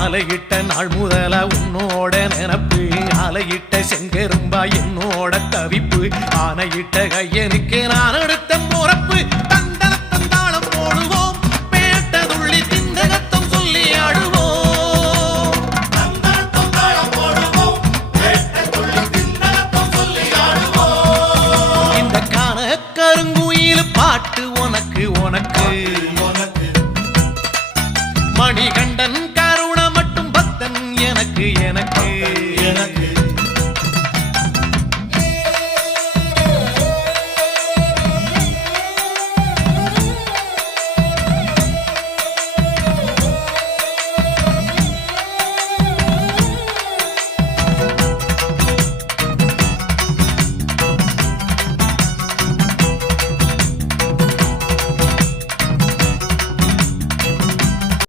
மாலையிட்ட நாள் முதல உன்னோட நினப்பு ஆலையிட்ட செங்கரும்பா என்னோட தவிப்பு ஆனையிட்ட கையனுக்கு நான் எடுத்த முறப்பு தந்தாளம் போடுவோம் பேட்டதுள்ளி திந்தகத்தம் சொல்லி ஆடுவோம் இந்த காண கருங்குயில் பாட்டு உனக்கு உனக்கு மணிகண்டன்